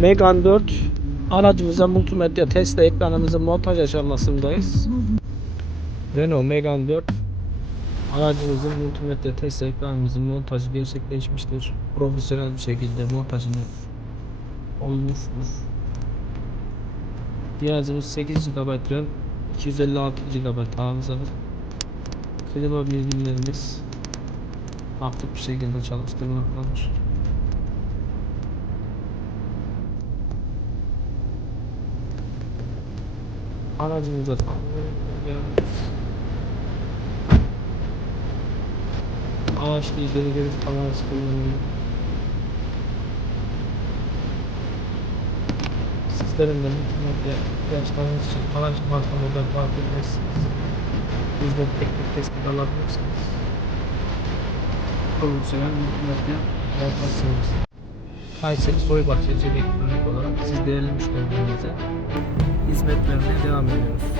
Megane 4 aracımıza multimedya Tesla ekranımızın montaj aşamasındayız. Renault Megane 4 aracımızın multimedya Tesla ekranımızın montajı gerçekleşmiştir. Profesyonel bir şekilde montajını olmuştur. Cihazımız 8 GB RAM, 256 GB hafızalı. Klima bildirimlerimiz aktif bir şekilde çalıştırmaktadır. Aracımıza Ağaç lideri gelip araç kullanıyor. Sizlerin de internette ihtiyaçlarınız için araç marka model fark etmezsiniz. Bizden teknik tespit alabilirsiniz. Profesyonel internette yaparsınız. Kayseri Soybaşı Elektronik olarak siz değerli müşterilerinize vermeye devam ediyoruz.